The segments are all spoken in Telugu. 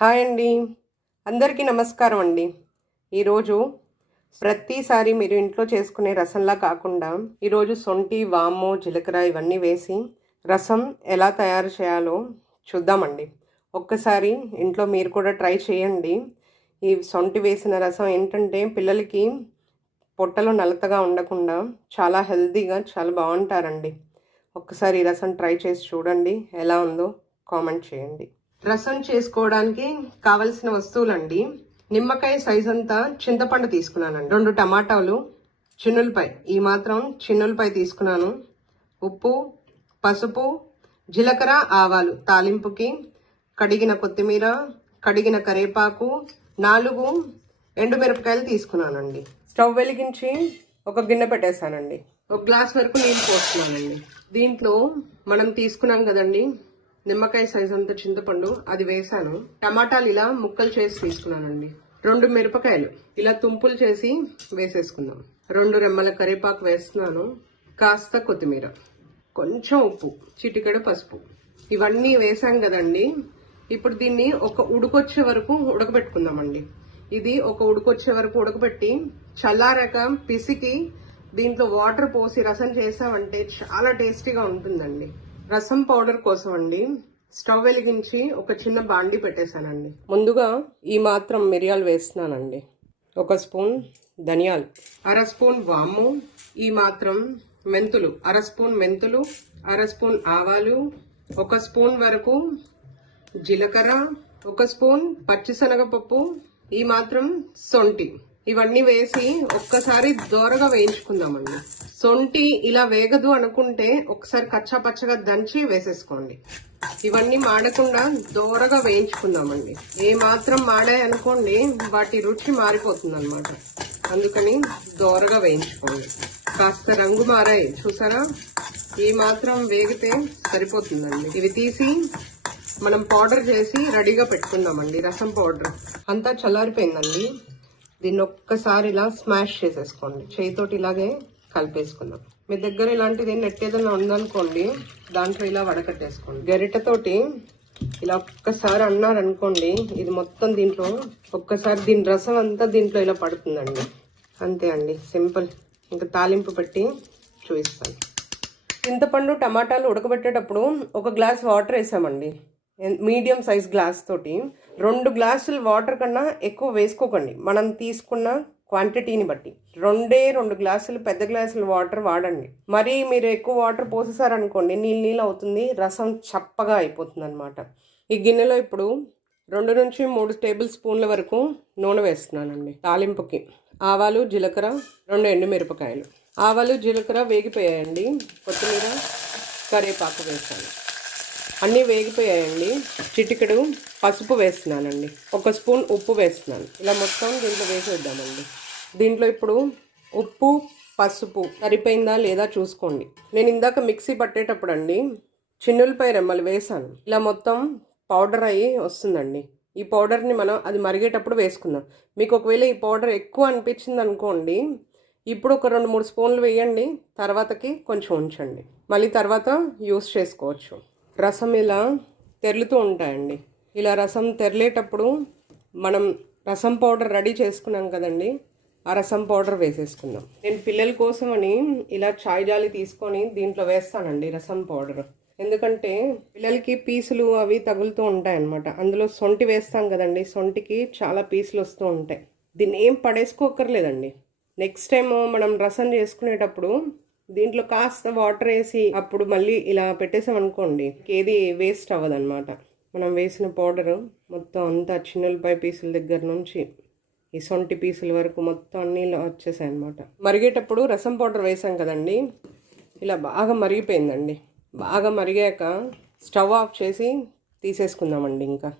హాయ్ అండి, అందరికీ నమస్కారం అండి. ఈరోజు ప్రతిసారి మీరు ఇంట్లో చేసుకునే రసంలా కాకుండా ఈరోజు సొంటి, వాము, జీలకర్ర ఇవన్నీ వేసి రసం ఎలా తయారు చేయాలో చూద్దామండి. ఒక్కసారి ఇంట్లో మీరు కూడా ట్రై చేయండి. ఈ సొంటి వేసిన రసం ఏంటంటే పిల్లలకి పొట్టలో నలతగా ఉండకుండా చాలా హెల్తీగా చాలా బాగుంటారండి. ఒక్కసారి ఈ రసం ట్రై చేసి చూడండి, ఎలా ఉందో కామెంట్ చేయండి. రసం చేసుకోవడానికి కావలసిన వస్తువులండి: నిమ్మకాయ సైజ్ అంతా చింతపండు తీసుకున్నానండి, 2 టమాటాలు, చిన్నులపాయ ఈ మాత్రం చిన్నులపాయ తీసుకున్నాను, ఉప్పు, పసుపు, జీలకర్ర, ఆవాలు తాలింపుకి, కడిగిన కొత్తిమీర, కడిగిన కరివేపాకు, 4 ఎండుమిరపకాయలు తీసుకున్నానండి. స్టవ్ వెలిగించి ఒక గిన్నె పెట్టేశానండి. 1 గ్లాస్ వరకు నీళ్ళు పోస్తున్నానండి. దీంట్లో మనం తీసుకున్నాం కదండి నిమ్మకాయ సైజ్ అంత చింతపండు, అది వేసాను. టమాటాలు ఇలా ముక్కలు చేసి తీసుకున్నానండి. 2 మిరపకాయలు ఇలా తుంపులు చేసి వేసేసుకుందాం. 2 రెమ్మల కరివేపాకు వేస్తున్నాను. కాస్త కొత్తిమీర, కొంచెం ఉప్పు, చిటికెడు పసుపు, ఇవన్నీ వేసాం కదండి. ఇప్పుడు దీన్ని ఒక ఉడుకొచ్చే వరకు ఉడకబెట్టుకుందామండి. ఇది ఒక ఉడుకొచ్చే వరకు ఉడకబెట్టి చల్లారాక పిసికి దీంట్లో వాటర్ పోసి రసం చేసామంటే చాలా టేస్టీగా ఉంటుందండి. రసం పౌడర్ కోసం అండి స్టవ్ వెలిగించి ఒక చిన్న బాండి పెట్టేశానండి. ముందుగా ఈ మాత్రం మిరియాలు వేస్తున్నానండి. 1 స్పూన్ ధనియాలు, 1/2 స్పూన్ వాము, ఈ మాత్రం మెంతులు, 1/2 స్పూన్ మెంతులు, 1/2 స్పూన్ ఆవాలు, 1 స్పూన్ వరకు జీలకర్ర, 1 స్పూన్ పచ్చిశనగపప్పు, ఈ మాత్రం సొంటి, ఇవన్నీ వేసి ఒక్కసారి దోరగా వేయించుకుందామండి. సొంటి ఇలా వేగదు అనుకుంటే ఒకసారి కచ్చా పచ్చగా దంచి వేసేసుకోండి. ఇవన్నీ మాడకుండా దోరగా వేయించుకుందామండి. ఏ మాత్రం మాడాయి అనుకోండి వాటి రుచి మారిపోతుంది అనమాట. అందుకని దోరగా వేయించుకోండి. కాస్త రంగు మారాయి చూసారా, ఈ మాత్రం వేగితే సరిపోతుందండి. ఇవి తీసి మనం పౌడర్ చేసి రెడీగా పెట్టుకుందామండి. రసం పౌడర్ అంతా చల్లారిపోయిందండి. దీన్ని ఒక్కసారి ఇలా స్మాష్ చేసేసుకోండి. చేయితోటి ఇలాగే కలిపేసుకుందాం. మీ దగ్గర ఇలాంటిది నెట్ ఏదైనా ఉందనుకోండి, దాంట్లో ఇలా వడకట్టేసుకోండి. గరిటెతోటి ఇలా ఒక్కసారి అన్నారనుకోండి, ఇది మొత్తం దీంట్లో ఒక్కసారి దీని రసం అంతా దీంట్లో ఇలా పడుతుందండి. అంతే అండి, సింపుల్. ఇంకా తాలింపు పెట్టి చూపిస్తాను. చింతపండు, టమాటాలు ఉడకబెట్టేటప్పుడు 1 గ్లాస్ వాటర్ వేసామండి. మీడియం సైజ్ గ్లాస్ తోటి 2 గ్లాసులు వాటర్ కన్నా ఎక్కువ వేసుకోకండి. మనం తీసుకున్న క్వాంటిటీని బట్టి 2 గ్లాసులు పెద్ద గ్లాసులు వాటర్ వాడండి. మరి మీరు ఎక్కువ వాటర్ పోసేసారనుకోండి నీళ్ళు అవుతుంది, రసం చప్పగా అయిపోతుంది అనమాట. ఈ గిన్నెలో ఇప్పుడు 2 నుంచి 3 టేబుల్ స్పూన్ల వరకు నూనె వేస్తున్నానండి. తాలింపుకి ఆవాలు, జీలకర్ర, 2 ఎండుమిరపకాయలు. ఆవాలు, జీలకర్ర వేగిపోయాయండి. కొత్తిమీర, కరివేపాకు వేస్తాను. అన్నీ వేగిపోయాయండి. చిటికెడు పసుపు వేస్తున్నానండి. 1 స్పూన్ ఉప్పు వేస్తున్నాను. ఇలా మొత్తం దీంట్లో వేసేద్దామండి. దీంట్లో ఇప్పుడు ఉప్పు, పసుపు సరిపోయిందా లేదా చూసుకోండి. నేను ఇందాక మిక్సీ పట్టేటప్పుడు అండి చిన్నులపాయ రెమ్మలు వేసాను. ఇలా మొత్తం పౌడర్ అయ్యి వస్తుందండి. ఈ పౌడర్ని మనం అది మరిగేటప్పుడు వేసుకుందాం. మీకు ఒకవేళ ఈ పౌడర్ ఎక్కువ అనిపించింది అనుకోండి, ఇప్పుడు ఒక 2-3 స్పూన్లు వేయండి. తర్వాతకి కొంచెం ఉంచండి, మళ్ళీ తర్వాత యూస్ చేసుకోవచ్చు. రసం ఇలా తెరులుతూ ఉంటాయండి. ఇలా రసం తెరలేటప్పుడు మనం రసం పౌడర్ రెడీ చేసుకున్నాం కదండి, ఆ రసం పౌడర్ వేసేసుకుందాం. నేను పిల్లల కోసం అని ఇలా చాయ్ జాలి తీసుకొని దీంట్లో వేస్తానండి రసం పౌడర్. ఎందుకంటే పిల్లలకి పీసులు అవి తగులుతూ ఉంటాయి అన్నమాట. అందులో సొంటి వేస్తాం కదండి, సొంటికి చాలా పీసులు వస్తూ ఉంటాయి. దీన్ని ఏం పడేసుకోకర్లేదండి. నెక్స్ట్ టైం మనం రసం చేసుకునేటప్పుడు దీంట్లో కాస్త వాటర్ వేసి అప్పుడు మళ్ళీ ఇలా పెట్టేసామనుకోండి, ఏది వేస్ట్ అవ్వదన్నమాట. మనం వేసిన పౌడరు మొత్తం అంతా చిన్నులపాయ పీసుల దగ్గర నుంచి ఈ సొంటి పీసుల వరకు మొత్తం అన్నీ వచ్చేసాయి అనమాట. మరిగేటప్పుడు రసం పౌడర్ వేసాం కదండి, ఇలా బాగా మరిగిపోయిందండి. బాగా మరిగాక స్టవ్ ఆఫ్ చేసి తీసేసుకుందామండి. ఇంకా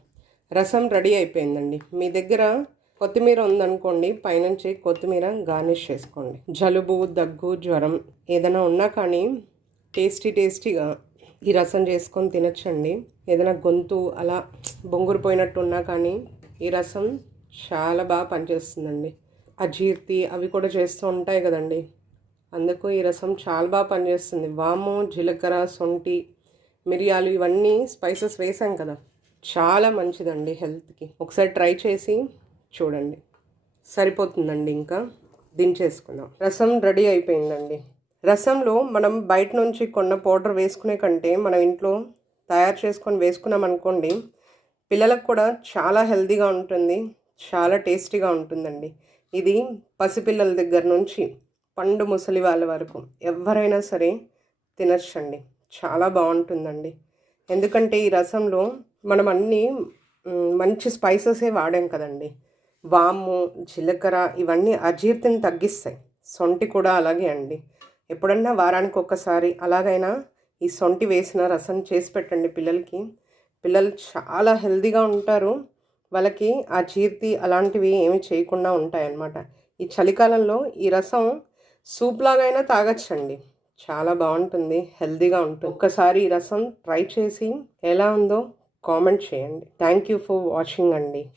రసం రెడీ అయిపోయిందండి. మీ దగ్గర కొత్తిమీర ఉందనుకోండి, పైనుంచి కొత్తిమీర గార్నిష్ చేసుకోండి. జలుబు, దగ్గు, జ్వరం ఏదైనా ఉన్నా కానీ టేస్టీగా ఈ రసం చేసుకొని తినచ్చండి. ఏదైనా గొంతు అలా బొంగురుపోయినట్టు ఉన్నా కానీ ఈ రసం చాలా బాగా పనిచేస్తుందండి. అజీర్తి అవి కూడా చేస్తూ ఉంటాయి కదండి, అందుకు ఈ రసం చాలా బాగా పనిచేస్తుంది. వాము, జీలకర్ర, సొంటి, మిరియాలు ఇవన్నీ స్పైసెస్ వేసాం కదా, చాలా మంచిదండి హెల్త్కి. ఒకసారి ట్రై చేసి చూడండి. సరిపోతుందండి. ఇంకా దించేసుకుందాం. రసం రెడీ అయిపోయిందండి. రసంలో మనం బయట నుంచి కొన్న పౌడర్ వేసుకునే కంటే మనం ఇంట్లో తయారు చేసుకొని వేసుకున్నాం అనుకోండి, పిల్లలకు కూడా చాలా హెల్తీగా ఉంటుంది, చాలా టేస్టీగా ఉంటుందండి. ఇది పసిపిల్లల దగ్గర నుంచి పండు ముసలి వాళ్ళ వరకు ఎవరైనా సరే తినచ్చండి. చాలా బాగుంటుందండి. ఎందుకంటే ఈ రసంలో మనం అన్నీ మంచి స్పైసెసే వాడాం కదండి. వాము, జీలకర్ర ఇవన్నీ అజీర్తిని తగ్గిస్తాయి. సొంటి కూడా అలాగే అండి. ఎప్పుడన్నా వారానికి ఒక్కసారి అలాగైనా ఈ సొంటి వేసిన రసం చేసి పెట్టండి పిల్లలకి. పిల్లలు చాలా హెల్తీగా ఉంటారు. వాళ్ళకి అజీర్తి అలాంటివి ఏమి చేయకుండా ఉంటాయన్నమాట. ఈ చలికాలంలో ఈ రసం సూప్ లాగైనా తాగొచ్చండి. చాలా బాగుంటుంది, హెల్తీగా ఉంటుంది. ఒక్కసారి ఈ రసం ట్రై చేసి ఎలా ఉందో కామెంట్ చేయండి. థ్యాంక్ యూ ఫర్ వాచింగ్ అండి.